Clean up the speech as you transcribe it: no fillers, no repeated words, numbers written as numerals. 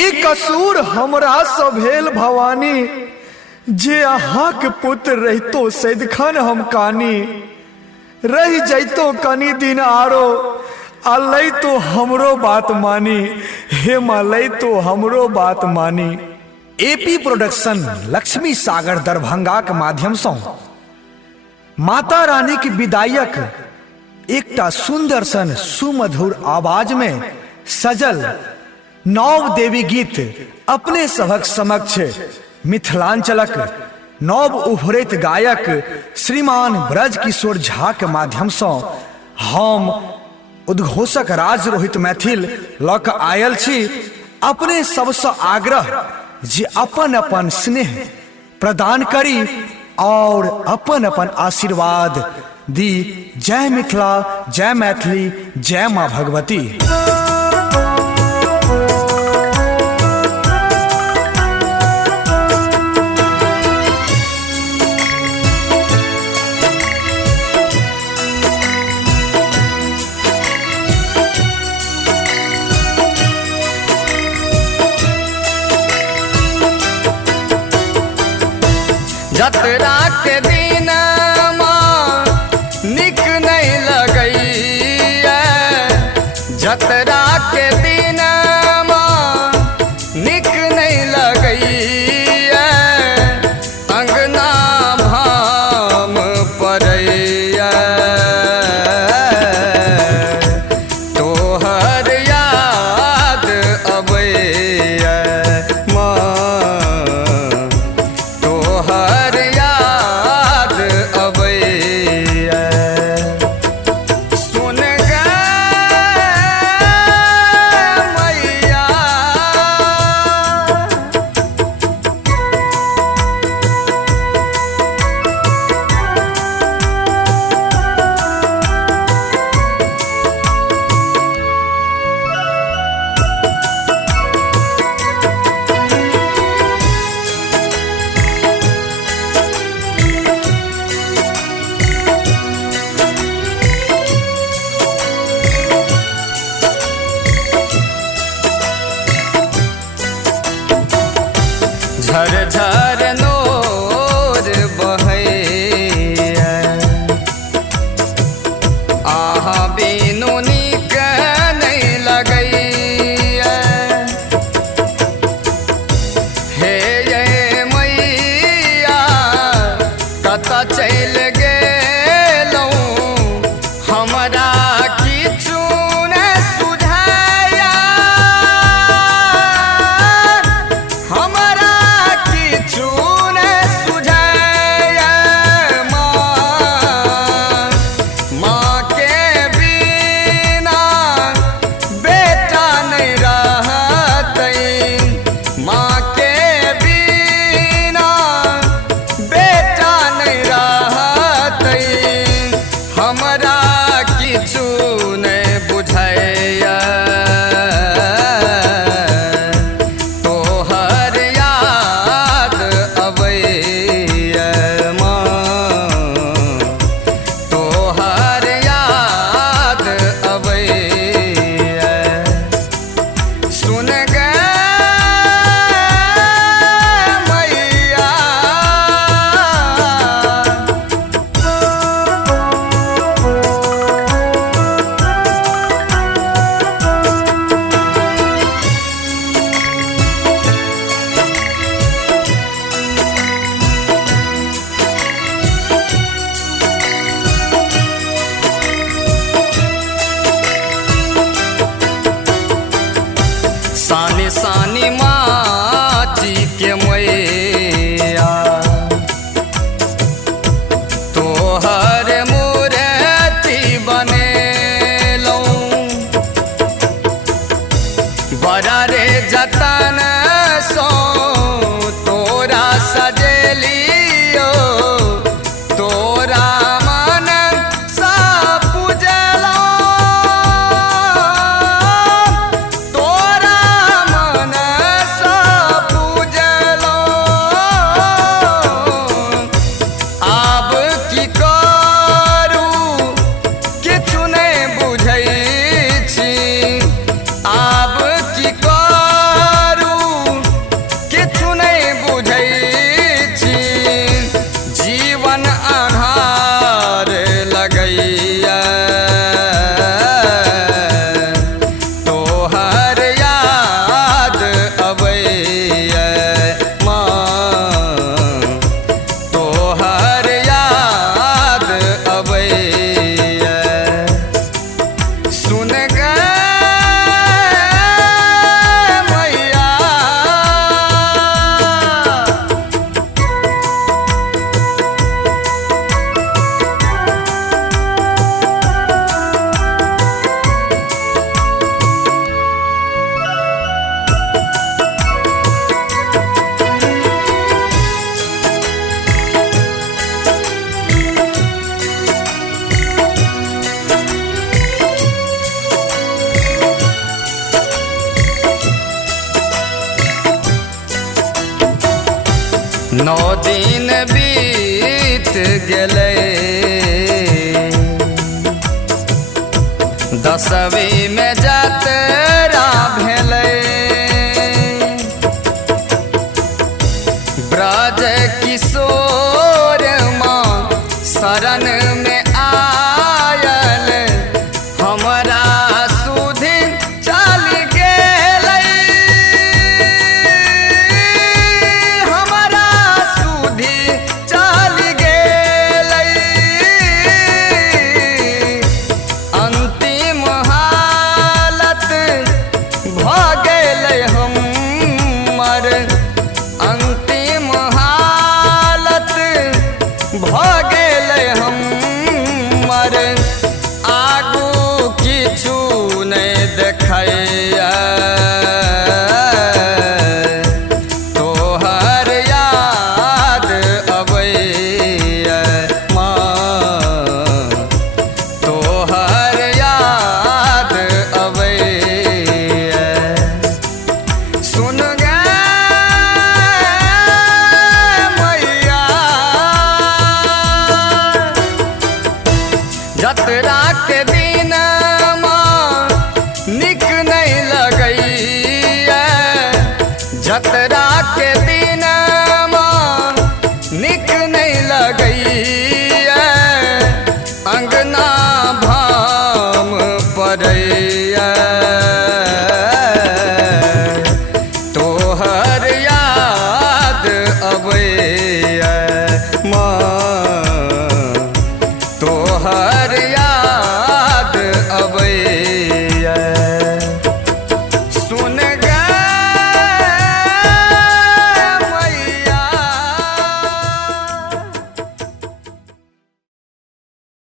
की कसूर हमरा सभेल भवानी, जे अहाँ के पुत्र रहितो सदिखन हम कानी। रह जैतो कनी दिन आरो अलै तो हमरो बात मानी, हे मलै तो हमरो बात मानी। एपी प्रोडक्शन लक्ष्मी सागर दरभंगा के माध्यम से माता रानी की विदायक एकटा सुंदर सन सुमधुर आवाज में सजल नव देवी गीत अपने सभक समक्ष मिथिलांचलक नव उभरैत गायक श्रीमान ब्रज किशोर झा के माध्यम से हम उद्घोषक राज रोहित मैथिल लक आयल छी। अपने सबसे आग्रह जे अपन अपन स्नेह प्रदान करी और अपन अपन आशीर्वाद दी। जय मिथिला, जय मैथिली, जय माँ भगवती। जतरा के दिन माँ निक नहीं लगई, जतरा के दिन माँ निक नहीं लगई। अंगना भाम पड़ैया तोहर याद अबैया माँ, तोहर याद अबैया। सुन गे मैया झरझर नोर बहैया, आहाँ बिनु नीक नहीं लगैया। हे ये मैया कतऽ चलि गेलौं, हमरा किछु नहि सुझाया, हमरा किछु नहि सुझाया। माँ के बिना बेटा नहीं रहतै, माँ के बिना बेटा नहीं रहतै। हमरा किछु नहीं बुझैया तोहर याद अबैया माँ, तोहर याद अबैया। सुन गे मैया सानी सानी माटी के मैया तोहर मूर्ति बनेलौं, बड़ा रे जतन सो तोरा सजेलियो, तोरा मन सा पूजलौं, तोरा मन सा पूजलौं। आब की करू किछु नहि बुझै छी, आब की करू 9 दिन बीत गेलै 10वीं में जतरा भेलै ब्रज किशोर माँ शरण में आयल हमरा सुधि चल गेलै हमरा सुधि चल गेलै अंतिम हालत भ गेलै हमर अंतिम हालत भ गेलै हमर आगू किछु नहि देखैया तोहर याद अबैया माँ तोहर याद अबैया सुन गे मैया जतरा के दिन माँ निक नहीं लगैया जतरा